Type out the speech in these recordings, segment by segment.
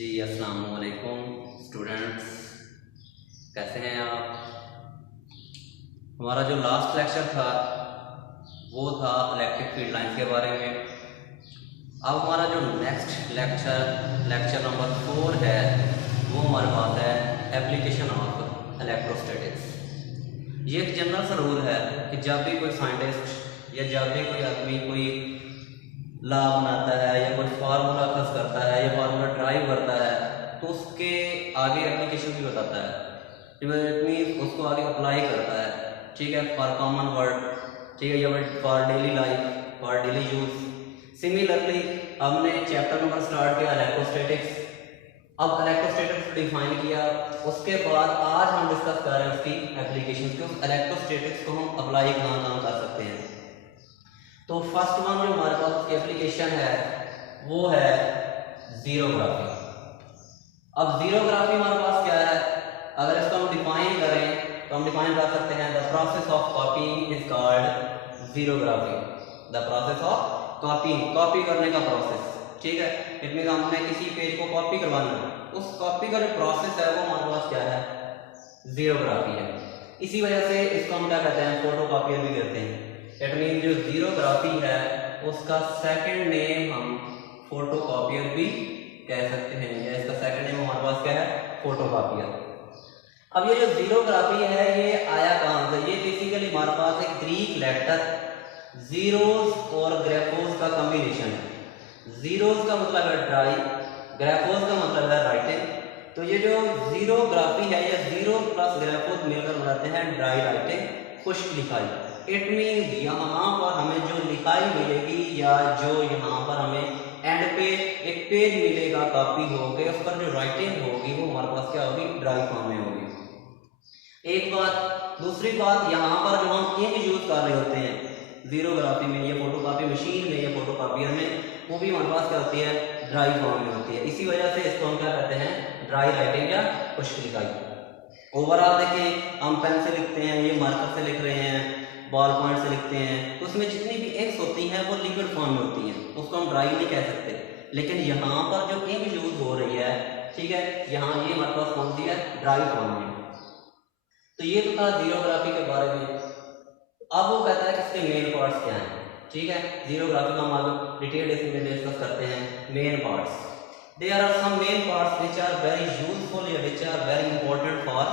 जी अस्सलाम वालेकुम स्टूडेंट्स, कैसे हैं आप। हमारा जो लास्ट लेक्चर था वो था इलेक्ट्रिक फील्ड लाइन के बारे में। अब हमारा जो नेक्स्ट लेक्चर नंबर 4 है वो हमारे पास है एप्लीकेशन ऑफ इलेक्ट्रोस्टैटिक्स। ये एक जनरल सा रूल है कि जब भी कोई साइंटिस्ट या जब भी कोई आदमी कोई लॉ बनाता है या कोई फार्मूला खस करता है या फार्मूला ड्राइव करता है तो उसके आगे एप्लीकेशन भी बताता है। इट मीन्स उसको आगे अप्लाई करता है, ठीक है, फॉर कॉमन वर्ड, ठीक है, या for daily life, for daily use. Similarly हमने चैप्टर नंबर स्टार्ट किया इलेक्ट्रोस्टैटिक्स। अब इलेक्ट्रोस्टैटिक्स को डिफाइन किया, उसके बाद आज हम डिस्कस कर रहे हैं उसकी एप्लीकेशन के, उस इलेक्ट्रोस्टैटिक्स को हम अप्लाई कहाँ कर सकते हैं। तो फर्स्ट वन जो हमारे पास उसकी एप्लीकेशन है वो है जीरोग्राफी। अब जीरोग्राफी हमारे पास क्या है, अगर इसको हम डिफाइन करें तो हम डिफाइन कर सकते हैं the process of copying is called xerography. The process of copying, copy करने का प्रोसेस, ठीक है। इट मीन हमने किसी पेज को कॉपी करवाना है, उस कॉपी का जो प्रोसेस है वो हमारे पास क्या है, जीरोग्राफी है। इसी वजह से इसको हम क्या कहते हैं, फोटो कॉपियर भी कहते हैं। इट मीन जो जीरोग्राफी है उसका सेकंड नेम हम फोटो कॉपियर भी कह सकते हैं, या इसका सेकंड नेम हमारे पास क्या है, फोटो कॉपियर। अब ये जो जीरोग्राफी है ये आया कहां से, ये बेसिकली हमारे पास एक ग्रीक लेटर जीरोस और ग्राफोस का कॉम्बिनेशन है। जीरोस का मतलब है ड्राई, ग्राफोस का मतलब है राइटिंग। तो ये जो जीरोग्राफी है या जीरो प्लस ग्राफोस मिलकर बनाते हैं ड्राई राइटिंग, खुश्क लिखाई। इट मीन यहाँ पर हमें जो लिखाई मिलेगी या जो यहाँ पर हमें एंड पे एक पेज मिलेगा कॉपी होके, उस पर जो राइटिंग होगी वो हमारे पास क्या होगी, ड्राई फॉर्म में होगी। एक बात, दूसरी बात, यहाँ पर जो हम इंक यूज कर रहे होते हैं जीरोग्राफी में या फोटोकॉपी मशीन में या फोटोकॉपियर में, वो भी हमारे पास क्या होती है, ड्राई फॉर्म में होती है। इसी वजह से इसको हम क्या कहते हैं, ड्राई राइटिंग या खुश्क लिखाई। ओवरऑल देखिए, हम पेन से लिखते हैं, ये मार्कर से लिख रहे हैं, बॉल पॉइंट से लिखते हैं, तो उसमें जितनी भी इंक्स होती हैं वो लिक्विड फॉर्म में होती हैं, उसको हम ड्राई नहीं कह सकते। लेकिन यहाँ पर जो इंक यूज हो रही है, ठीक है, यहाँ ये हमारे पास कौन सी है, ड्राई फॉर्म में। तो ये तो था जीरोग्राफी के बारे में। अब वो कहता है कि इसके मेन पार्ट्स क्या हैं, ठीक है। जीरोग्राफी का हम आगे डिटेल इसमें डिस्कस करते हैं। Main parts, there are some main parts which are very useful या which are very important for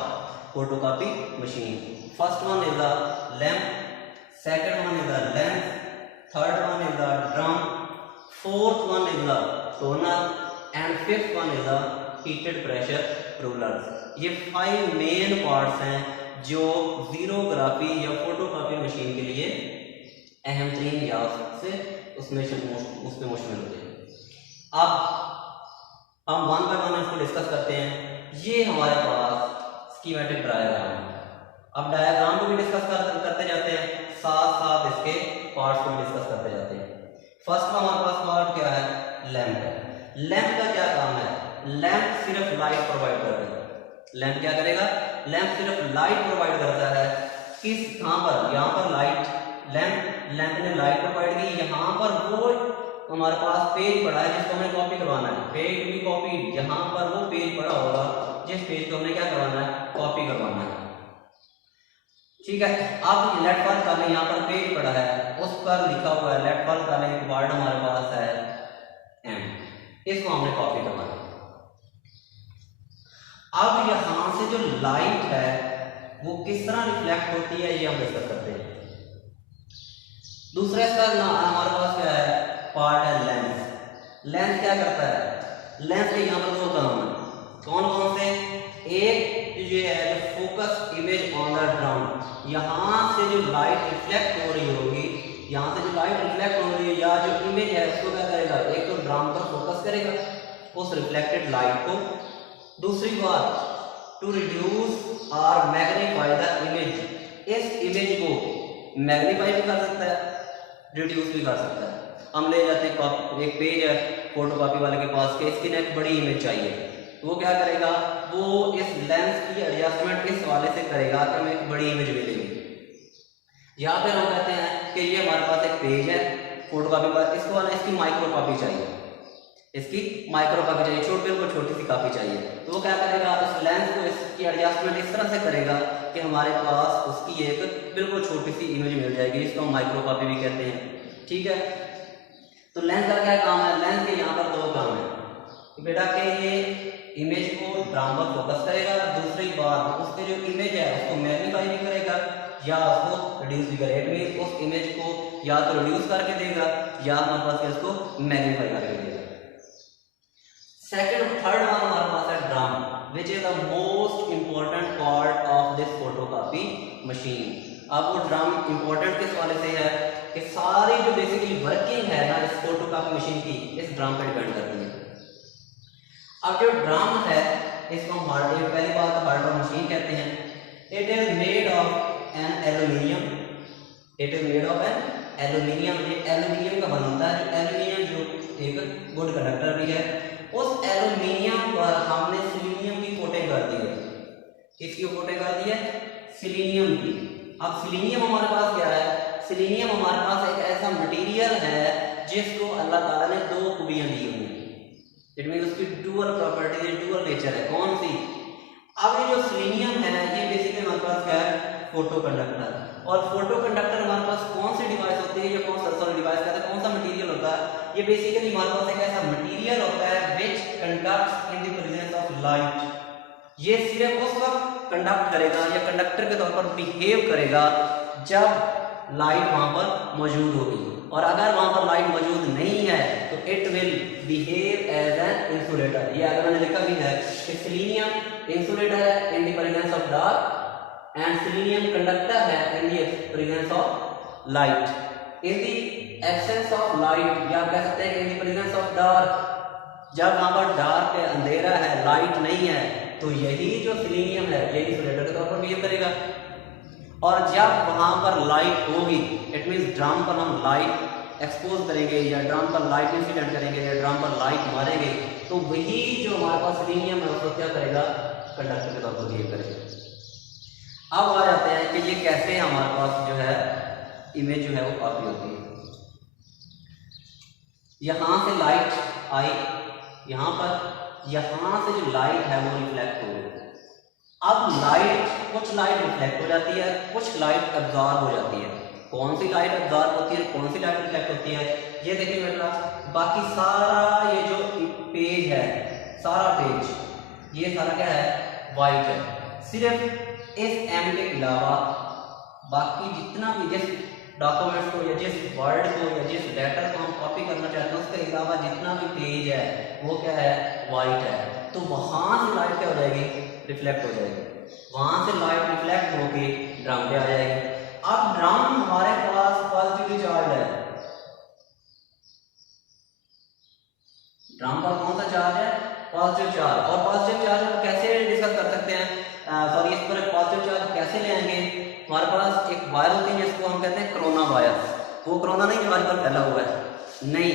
photocopy machine. First one is the lamp, second one is the lens, third one is the drum, fourth one is the toner and fifth one is the heated pressure rollers। ये 5 main parts हैं जो जीरोग्राफी या photocopy machine के लिए अहम तरीन या से उसमें मुश्तमिल होते हैं। अब हम वन बाय वन इसको डिस्कस करते हैं। ये हमारे पास स्कीमेटिक डायग्राम है। अब डायग्राम को भी डिस्कस करते जाते हैं, साथ साथ इसके पार्ट्स को भी डिस्कस करते जाते हैं। फर्स्ट का हमारे पास पार्ट क्या है, लैंप है। लैंप का क्या काम है, लैंप सिर्फ लाइट प्रोवाइड करता है। लैंप क्या करेगा, लैंप सिर्फ लाइट प्रोवाइड करता है। किस, कहां पर, यहाँ पर लाइट, लैंप ने लाइट प्रोवाइड की। यहाँ पर वो हमारे पास पेज पड़ा है जिसको हमें कॉपी करवाना है, पेज टू बी कॉपी। यहाँ पर वो पेज पड़ा होगा जिस पेज को हमने क्या करवाना है, कॉपी करवाना है, ठीक है। अब लेट फॉल कर लें, यहाँ पर पेज पड़ा है, उस पर लिखा हुआ है लेट फॉल कर लें, एक वर्ड हमारे पास है एम, इसको हमने कॉपी करवाना है। अब यहाँ से जो लाइट है वो किस तरह रिफ्लेक्ट होती है ये हम डिस्कस करते हैं। दूसरा इसका हमारे पास क्या है, पार्ट है लेंस। लेंस क्या करता है, लेंस के यहाँ पर दो काम है, कौन कौन से, एक ये है focus image on the drum. यहाँ से जो लाइट रिफ्लेक्ट हो रही होगी, यहाँ से जो लाइट रिफ्लेक्ट हो रही है या जो इमेज है उसको क्या करेगा, एक तो ड्रम पर फोकस करेगा उस रिफ्लेक्टेड लाइट को। दूसरी बात, टू रिड्यूस और मैग्नीफाई द इमेज, इस इमेज को मैग्नीफाई भी कर सकता है, रिड्यूस भी कर सकता है। हम ले जाते हैं एक पेज है फोटोकॉपी वाले के पास के, इसकी एक बड़ी इमेज चाहिए, तो वो क्या करेगा, वो इस लेंस की एडजस्टमेंट इस वाले से करेगा कि हमें एक बड़ी इमेज मिलेगी। यहाँ पे हम कहते हैं कि ये हमारे पास एक पेज है फोटोकॉपी का, इसको वाला इसकी माइक्रो कॉपी चाहिए, इसकी माइक्रो कापी चाहिए, बिल्कुल छोटी सी कापी चाहिए। तो वो क्या करेगा, उस लेंस को इसकी एडजस्टमेंट इस तरह से करेगा कि हमारे पास उसकी एक बिल्कुल छोटी सी इमेज मिल जाएगी, जिसको हम माइक्रो कापी भी कहते हैं। ठीक है, तो लेंस का क्या काम है, लेंस के यहाँ पर दो काम है बेटा के ये इमेज को ड्राम पर फोकस करेगा, दूसरी बात उसके जो इमेज है उसको मैग्नीफाई भी करेगा या उसको रिड्यूस भी करेगा। इट मीन उस इमेज को या तो रिड्यूस करके देगा या हमारे पास इसको मैग्नीफाई करके देगा। सेकंड थर्ड वन हमारे पास है drum, which is the most important part of this photocopy machine. अब वो ड्राम इंपॉर्टेंट किस वाले से है कि सारी जो बेसिकली वर्किंग है ना इस फोटोकॉपी मशीन की, इस ड्राम पे डिपेंड करती है। अब जो ड्राम है इसको हम हार्डवेयर, पहली बात हार्डवेयर मशीन कहते हैं। It is made of an aluminium, it is made of an aluminium, ये एल्यूमिनियम का बना होता है। जो एल्यूमिनियम जो एक गुड कंडक्टर भी है, उस एल्यूमिनियम पर हमने सिलीनियम की कोटिंग कर दी है। किसकी कोटिंग कर दी है, सिलीनियम की। अब सिलीनियम हमारे पास क्या है, सिलीनियम हमारे पास एक ऐसा मटेरियल है जिसको अल्लाह ताला ने दो खूबियां दी हुई हैं। इट मीन उसकी डुअल प्रॉपर्टी, डुअल नेचर है। कौन सी, अब ये जो सिलीनियम है ये बेसिकली हमारे पास क्या है, फोटो कंडक्टर। और फोटो कंडक्टर हमारे पास कौन सी डिवाइस होती है, ये कौन सा डिवाइस कहते हैं, कौन सा मटेरियल होता है, ये बेसिकली हमारे पास एक ऐसा मटेरियल होता है which conducts in the presence of light. ये सिर्फ उस वक्त कंडक्ट करेगा या कंडक्टर के तौर पर बिहेव करेगा जब लाइट वहां पर मौजूद होगी, और अगर वहां पर लाइट मौजूद नहीं है तो it will behave as an insulator. ये अगर मैंने लिखा भी है कि सिलीनियम इंसुलेटर है in the presence of dark and selenium conductor है in the presence of light. In the absence of light, या कह सकते हैं कि in the presence of dark, जब वहां पर डार्क है, अंधेरा है, लाइट नहीं है, तो यही जो सिलीनियम है ये इंसुलेटर के तौर पर बिहेव करेगा। और जब वहां पर लाइट होगी, इट मींस ड्रम पर हम लाइट एक्सपोज करेंगे या ड्रम पर लाइट इंसिडेंट करेंगे या ड्रम पर लाइट मारेंगे, तो वही जो हमारे पास सिलीनियम है उसको क्या करेगा, कंडक्टर के तौर पर बिहेव करेगा। अब आ जाते हैं कि ये कैसे हमारे पास जो है इमेज जो है वो कॉपी होती है। यहां से लाइट आई, यहां पर यहां से जो लाइट है वो रिफ्लेक्ट हो गई। अब लाइट, कुछ लाइट रिफ्लेक्ट हो जाती है, कुछ लाइट एब्जॉर्ब हो जाती है। कौन सी लाइट एब्जॉर्ब होती है, कौन सी लाइट रिफ्लेक्ट होती है, ये देखिए बेटा। बाकी सारा ये जो पेज है, सारा पेज ये सारा क्या है, वाइट है। सिर्फ इस एम के अलावा बाकी जितना भी जिस डॉक्यूमेंट्स को या जिस वर्ड को या जिस लेटर को हम कॉपी करना चाहते हैं उसके अलावा जितना भी पेज है वो क्या है, वाइट है। तो वहां से लाइट क्या हो जाएगी, रिफ्लेक्ट हो जाएगी। वहां से लाइट रिफ्लेक्ट होके ड्रम पे आ जाएगी। अब ड्रम हमारे पास पॉजिटिवली चार्ज है, ड्रम पर कौन सा चार्ज है, पॉजिटिव चार्ज। और पॉजिटिव चार्ज हम कैसे डिस्कस कर सकते हैं, सॉरी इस पर पॉजिटिव चार्ज कैसे ले आएंगे। हमारे पास एक वायर होती है जिसको हम कहते हैं कोरोना वायर। वो कोरोना नहीं जो आजकल फैला हुआ है, नहीं,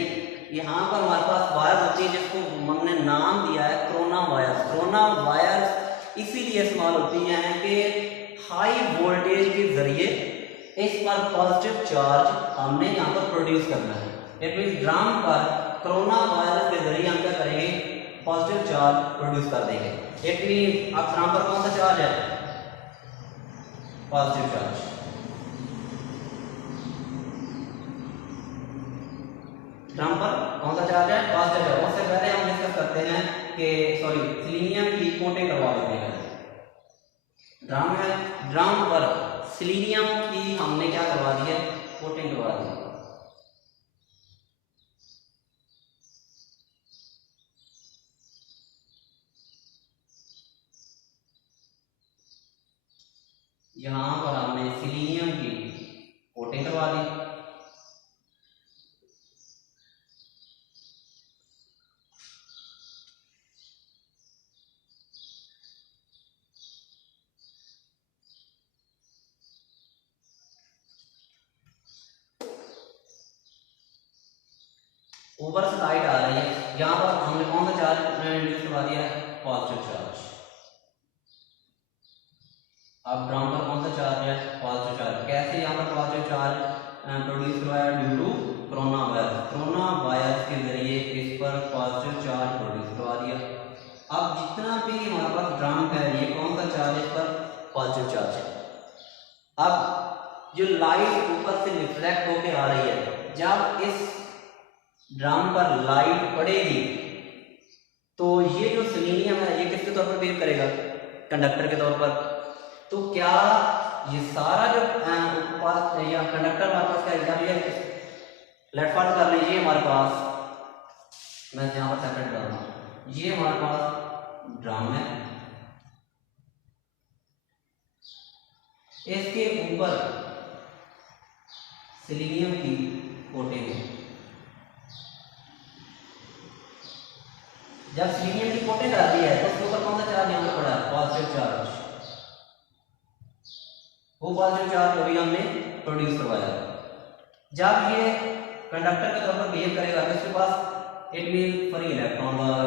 यहाँ पर हमारे पास वायर होती है जिसको हमने नाम दिया है कोरोना वायर। कोरोना वायर इसीलिए इस्तेमाल होती हैं कि हाई वोल्टेज के जरिए इस पर पॉजिटिव चार्ज हमने यहाँ पर प्रोड्यूस करना है। इट मींस ड्रम पर कोरोना वायर के जरिए हम क्या करेंगे, पॉजिटिव चार्ज प्रोड्यूस कर देंगे। इट मींस अब ड्रम पर कौन सा चार्ज है, पॉजिटिव चार्ज। ड्रम पर कौन सा चार्ज है, पॉजिटिव चार्ज। उससे पहले हम डिस्कस करते हैं कि सॉरी सिलीनियम की कोटिंग करवा देते हैं। ड्रम है, ड्रम पर सिलीनियम की हमने क्या करवा दी है, कोटिंग करवा दी है। यहां पर हमने सिलीनियम की कोटिंग करवा दी। ऊपर से लाइट आ रही है, यहाँ पर हमने कौन सा चार्ज इंड्यूस करवा दिया है, पॉजिटिव चार्ज। अब ड्रम पर कौन सा चार्ज है, पॉजिटिव चार्ज। कैसे यहाँ पर पॉजिटिव चार्ज प्रोड्यूस करवाया, due to corona virus. Corona virus के जरिए इस पर पॉजिटिव लाइट ऊपर से रिफ्लेक्ट होकर आ रही है, जब इस ड्रम पर लाइट पड़ेगी तो ये जो सेलेनियम है ये किसके तौर पर बिहेव करेगा, कंडक्टर के तौर पर। तो क्या ये सारा जो या कंडक्टर हमारे पास क्या है, ये प्लेटफॉर्म कर लीजिए हमारे पास, मैं यहाँ पर सेपरेट कर रहा हूँ, ये हमारे पास ड्रम है, इसके ऊपर सेलेनियम की कोटिंग है। जब सेलेनियम की कोटिंग कराती है तो उसके ऊपर कौन सा चार्ज यहाँ पे पड़ा है, पॉजिटिव चार्ज। वो पॉजिटिव चार्ज अभी हमने प्रोड्यूस करवाया। जब ये कंडक्टर के तौर पर बिहेव करेगा तो इसके पास इट मीन फ्री इलेक्ट्रॉन होगा।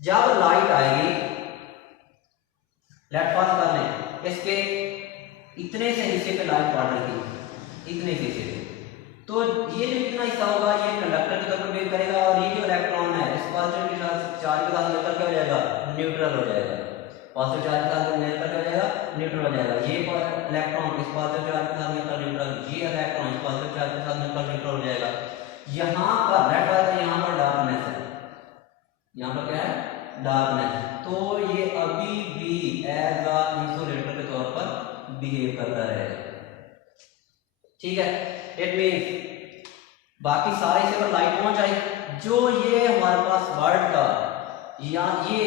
जब लाइट आएगी प्लेटफॉर्म करने, इसके इतने से हिस्से पे लाइट पड़ रही थी, इतने से हिस्से पे, तो ये जो इतना हिस्सा होगा ये कंडक्टर के तौर पर बिहेव करेगा और ये जो इलेक्ट्रॉन है इस पॉजिटिव चार्ज के साथ मिलकर क्या हो जाएगा, न्यूट्रल हो जाएगा। पॉजिटिव चार्ज के साथ मिलकर क्या हो जाएगा, न्यूट्रल हो जाएगा। ये इलेक्ट्रॉन इस पॉजिटिव चार्ज के साथ मिलकर न्यूट्रल, ये इलेक्ट्रॉन इस पॉजिटिव चार्ज के साथ मिलकर न्यूट्रल हो जाएगा। यहाँ पर रेड वाला, यहाँ पर डार्कनेस है, यहाँ पर क्या है, डार्कनेस। तो ये अभी भी एज अ इंसुलेटर के तौर पर बिहेव करता रहेगा। ठीक है, इट मींस बाकी सारे से पर लाइट पहुंच आई, जो ये हमारे पास वर्ड का या ये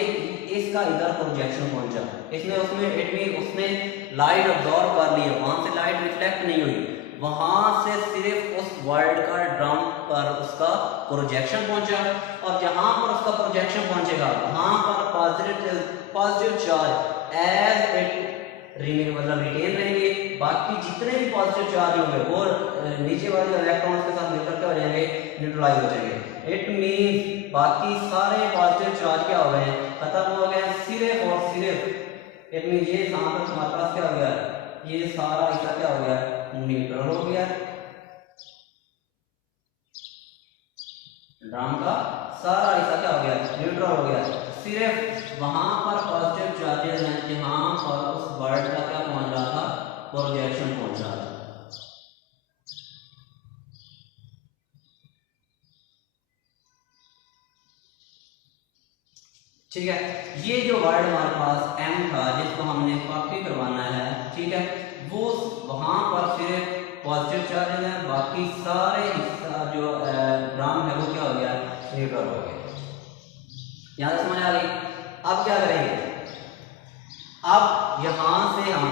इसका इधर प्रोजेक्शन पहुंचा, इसमें उसमें इट मीन उसने लाइट अब्सॉर्ब कर ली है, वहां से लाइट रिफ्लेक्ट नहीं हुई, वहां से सिर्फ उस वर्ड का ड्रम पर उसका प्रोजेक्शन पहुंचा, और जहां पर उसका प्रोजेक्शन पहुंचेगा वहां पर पॉजिटिव चार्ज एज इट मतलब रिटेन रहेंगे। बाकी जितने भी पॉजिटिव चार्ज होंगे वो नीचे वाले इलेक्ट्रॉन्स के साथ मिलकर क्या हो जाएंगे, न्यूट्रलाइज हो जाएंगे। इट मींस बाकी सारे पॉजिटिव चार्ज क्या हो गए, खत्म हो गए सिर्फ और सिर्फ। इट मींस ये यहाँ पर हमारे पास क्या हो गया, ये सारा हिस्सा क्या हो गया, न्यूट्रल हो गया। ड्रम का सारा हिस्सा क्या हो गया, न्यूट्रल हो गया। सिर्फ वहां पर पॉजिटिव चार्जेस हैं जहां पर उस वर्ड का क्या पहुंच रहा था, प्रोजेक्शन पहुंच रहा था। ठीक है, ये जो वर्ड हमारे पास एम था जिसको हमने कॉपी करवाना है, ठीक है, वो वहां पर सिर्फ पॉजिटिव चार्ज है, बाकी सारे हिस्सा जो ड्रम है वो क्या हो गया, न्यूट्रल हो गया। यहां तक समझ आ गई। अब क्या करेंगे, अब यहां से हम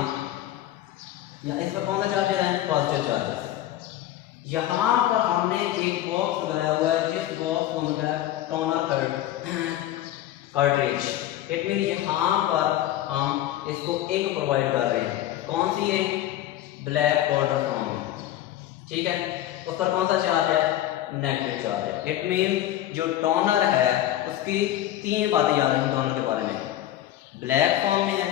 इस पर कौन सा चार्ज है, पॉजिटिव चार्ज। यहां पर हमने एक बॉक्स लगाया हुआ है जिस बॉक्स को हमने टोनर कार्ट्रिज, इट मीन यहाँ पर हम इसको इंक प्रोवाइड कर रहे हैं। कौन सी है, ब्लैक पाउडर फॉर्म में। ठीक है, उस पर कौन सा चार्ज है, नेगेटिव चार्ज है। इट मीन जो टोनर है उसकी तीन बातें याद रखें टोनर के बारे में, ब्लैक फॉर्म में है,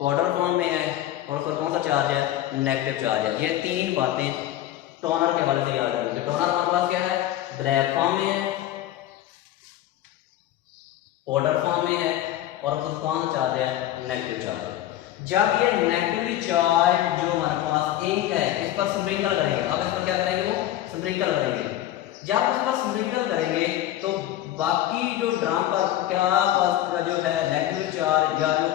पाउडर फॉर्म में है, और उस पर कौन सा चार्ज है, नेगेटिव चार्ज है। ये तीन बातें टोनर के हवाले से याद रखेंगे। टोनर हमारे पास क्या है, ब्लैक फॉर्म में है, पाउडर फॉर्म में है, और उसका कौन सा चार्ज है, नेगेटिव चार्ज है। जब ये नेगेटिवली चार्ज जो हमारे पास इंक है इस पर स्प्रिंकल करेंगे, अब इस पर क्या करेंगे, वो स्प्रिंकल करेंगे। जब इस पर स्प्रिंकल करेंगे तो बाकी जो ड्रम पर क्या जो है नेगेटिव चार्ज या जो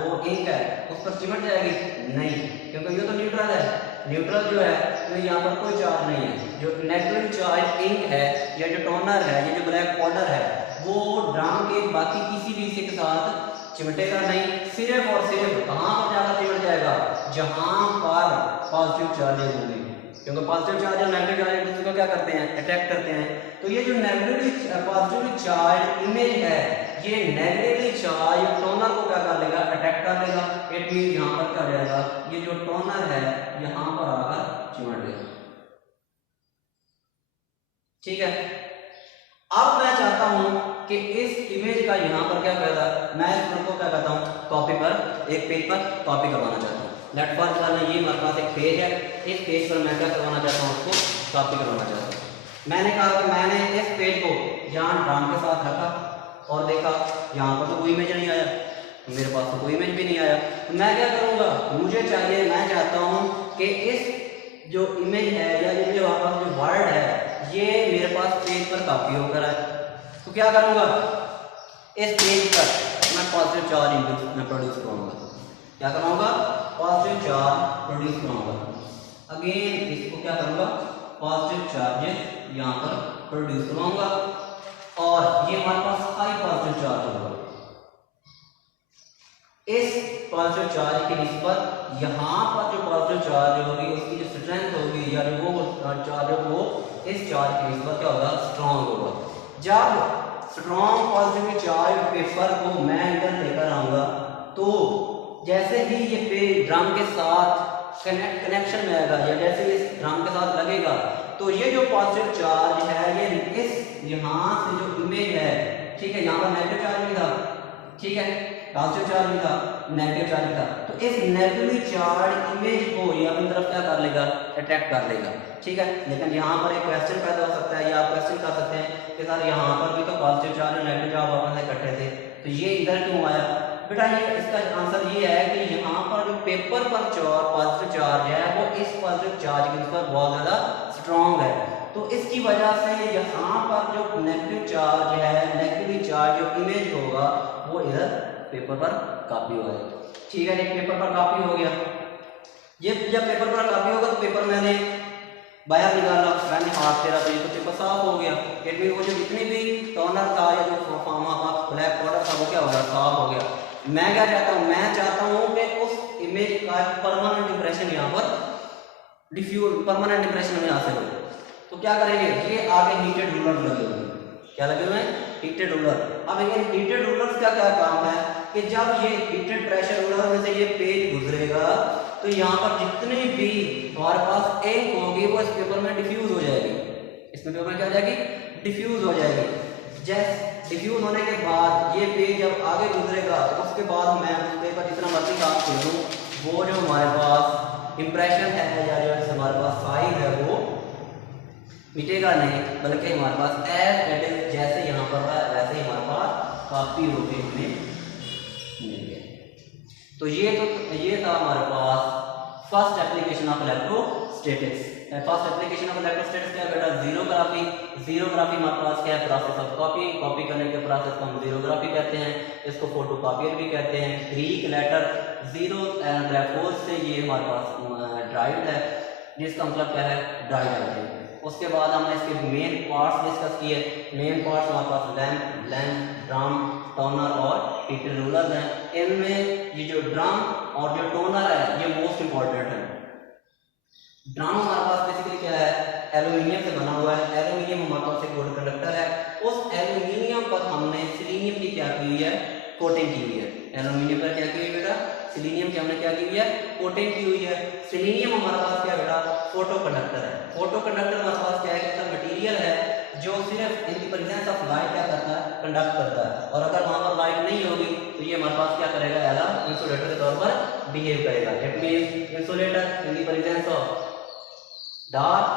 वो इंक है उस पर चिमट जाएगी, नहीं, क्योंकि ये तो न्यूट्रल है। न्यूट्रल जो है तो यहाँ पर कोई चार्ज नहीं है। जो नेगेटिव चार्ज इंक है या जो टोनर है, ये जो ब्लैक पाउडर है, वो ड्रम के बाकी किसी भी हिस्से के साथ चिमटेगा नहीं, सिर्फ और सिर्फ कहां पर जाकर चिमट जाएगा, जहां पर पॉजिटिव चार्जेस होंगे, क्योंकि पॉजिटिव चार्ज और नेगेटिव चार्ज एक दूसरे को क्या करते हैं, अट्रैक्ट करते हैं। तो ये जो नेगेटिवली पॉजिटिवली चार्ज इमेज है, ये नेगेटिवली चार्ज टोनर को क्या कर लेगा, अट्रैक्ट कर लेगा। इट मीन यहाँ पर क्या हो जाएगा, ये जो टोनर है यहाँ पर आकर चिमट लेगा। ठीक है, अब मैं चाहता हूं कि इस इमेज का यहाँ पर क्या करता, मैं इसको क्या करता हूँ, कॉपी पर, एक पेज पर कॉपी करवाना चाहता हूँ। लेट फॉर एग्जाम्पल ये हमारे पास एक पेज है, इस पेज पर मैं क्या करवाना चाहता हूँ, उसको कॉपी करवाना चाहता हूँ। मैंने कहा कि मैंने इस पेज को यहाँ ड्रम के साथ रखा और देखा यहाँ पर तो कोई इमेज नहीं आया, मेरे पास तो कोई इमेज भी नहीं आया। तो मैं क्या करूँगा, मुझे चाहिए, मैं चाहता हूँ कि इस जो इमेज है या ये जो आपका जो वर्ड है ये मेरे पास पेज पर कॉपी होकर आए। तो क्या करूँगा, इस पेज पर मैं पॉजिटिव चार्ज मैं प्रोड्यूस करूँगा। क्या कराऊंगा, पॉजिटिव चार्ज प्रोड्यूस कराऊंगा। अगेन इसको क्या करूंगा, पॉजिटिव चार्जेस यहाँ पर प्रोड्यूस करवाऊंगा और ये हमारे पास हाई पॉजिटिव चार्ज होगा। इस पॉजिटिव चार्ज की निस्बत यहाँ पर जो पॉजिटिव चार्ज होगी उसकी जो स्ट्रेंथ होगी या जो वो चार्ज है वो इस चार्ज की निस्बत क्या होगा, स्ट्रॉन्ग होगा। जब स्ट्रॉन्ग पॉजिटिव चार्ज पेपर को मैं इधर लेकर आऊंगा तो जैसे ही ये पेज ड्रम के साथ कनेक्शन में आएगा या जैसे इस ड्रम के साथ लगेगा तो ये जो पॉजिटिव चार्ज है ये इस यहाँ से जो इमेज है, ठीक है, यहाँ पर नेगेटिव चार्ज भी था, ठीक है, पॉजिटिव चार्ज भी था, नेगेटिव चार्ज भी था, तो इस नेगेटिवली चार्ज इमेज को ये अपनी तरफ क्या कर लेगा, अट्रैक्ट कर लेगा, ठीक है। लेकिन यहाँ पर एक क्वेश्चन पैदा हो सकता है या आप क्वेश्चन कर सकते हैं कि सर यहाँ पर भी तो पॉजिटिव चार्ज और नेगेटिव चार्ज आपस में इकट्ठे थे तो ये इधर क्यों आया। बेटा ये इसका आंसर ये है कि यहाँ पर जो पेपर पर पॉजिटिव चार्ज है वो इस पॉजिटिव चार्ज के ऊपर बहुत ज़्यादा स्ट्रॉन्ग है, तो इसकी वजह से यहाँ पर जो नेगेटिव चार्ज है, नेगेटिवली चार्ज जो इमेज होगा वो इधर पेपर पर कॉपी होगा, ठीक है। ये पेपर पर कॉपी हो गया, ये जब पेपर पर कॉपी होगा तो पेपर मैंने बाहर निकाला, मैंने हाथ फेरा तो ये तो पेपर साफ हो गया। इट मीन वो जो जितनी भी टोनर था या जो ब्लैक बॉर्डर था वो क्या हो गया, साफ हो गया। मैं क्या चाहता हूँ, मैं चाहता हूँ कि उस इमेज का परमानेंट इंप्रेशन यहाँ पर डिफ्यूज, परमानेंट इंप्रेशन में हासिल हो। तो क्या करेंगे, ये आगे हीटेड रूलर लगे हुए हैं, क्या लगे हुए हैं, हीटेड रूलर। अब ये हीटेड रूलर्स का क्या काम है कि जब ये हीटेड प्रेशर रूलर में से ये पेज गुजरेगा तो यहाँ पर जितनी भी हमारे पास इंक होगी वो इस पेपर में डिफ्यूज हो जाएगी, इस पेपर में क्या हो जाएगी, डिफ्यूज हो जाएगी। जैसे डिफ्यूज होने के बाद ये पेज जब आगे गुजरेगा तो उसके बाद मैं उस पेपर जितना मर्जी काम कर लूँ वो जो हमारे पास इंप्रेशन है या जो हमारे पास साइज है वो मिटेगा नहीं, बल्कि हमारे पास एज इट इज जैसे यहाँ पर है वैसे ही हमारे पास कॉपी होके हमें मिल गया। तो ये था हमारे पास first application of electrostatics. First application of electrostatics क्या है बेटा, जीरोग्राफी। जीरोग्राफी हमारे पास क्या है, प्रोसेस ऑफ कॉपी, कॉपी करने के प्रोसेस को हम जीरोग्राफी कहते हैं, इसको फोटोकॉपियर भी कहते हैं। ग्रीक लेटर जीरो एंड ग्राफोस से ये हमारे पास ड्राइव्ड है, जिसका मतलब क्या है, ड्राइव है। उसके बाद हमने इसके मेन पार्ट्स डिस्कस किए। मेन पार्ट्स हमारे पास लैंप, ड्रम, टोनर और हीटेड रूलर हैं। इनमें ये जो ड्रम और जो टोनर है ये मोस्ट इंपॉर्टेंट है। ड्रम हमारे पास बेसिकली क्या है, एल्यूमिनियम से बना हुआ है। एल्यूमिनियम हमारे पास एक गुड कंडक्टर है। उस एल्यूमिनियम पर हमने सिलीनियम की क्या की हुई है, कोटिंग की हुई है। एल्यूमिनियम पर क्या की हुई है बेटा, सिलीनियम की हमने क्या की हुई है, कोटिंग की हुई है। सिलीनियम हमारे पास क्या बेटा, फोटो कंडक्टर है। फोटो कंडक्टर हमारे पास क्या है, ऐसा मटेरियल है जो सिर्फ इन द प्रेजेंस ऑफ लाइट क्या करता है, कंडक्ट करता है। और अगर वहां पर लाइट नहीं होगी तो ये हमारे पास क्या करेगा, एज अ इंसुलेटर के तौर पर बिहेव करेगा। It means insulator in the presence of dark,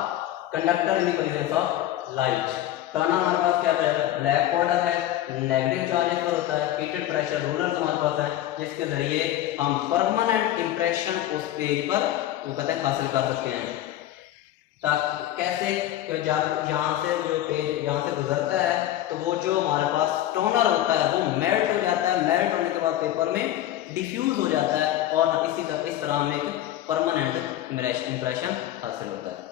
conductor in the presence of light. Turner हमारे पास क्या है, ब्लैक बॉर्डर है, नेगेटिव चार्जेस पर होता है। हीटेड प्रेशर रूलर हमारे पास है जिसके जरिए हम परमानेंट इंप्रेशन उस पेज पर वो कहते हैं हासिल कर सकते हैं। कैसे, यहाँ से जो पेज यहाँ से गुजरता है तो वो जो हमारे पास टोनर होता है वो मेल्ट हो जाता है। मेल्ट होने के बाद पेपर में डिफ्यूज हो जाता है और इस तरह हमें एक परमानेंट इंप्रेशन हासिल होता है।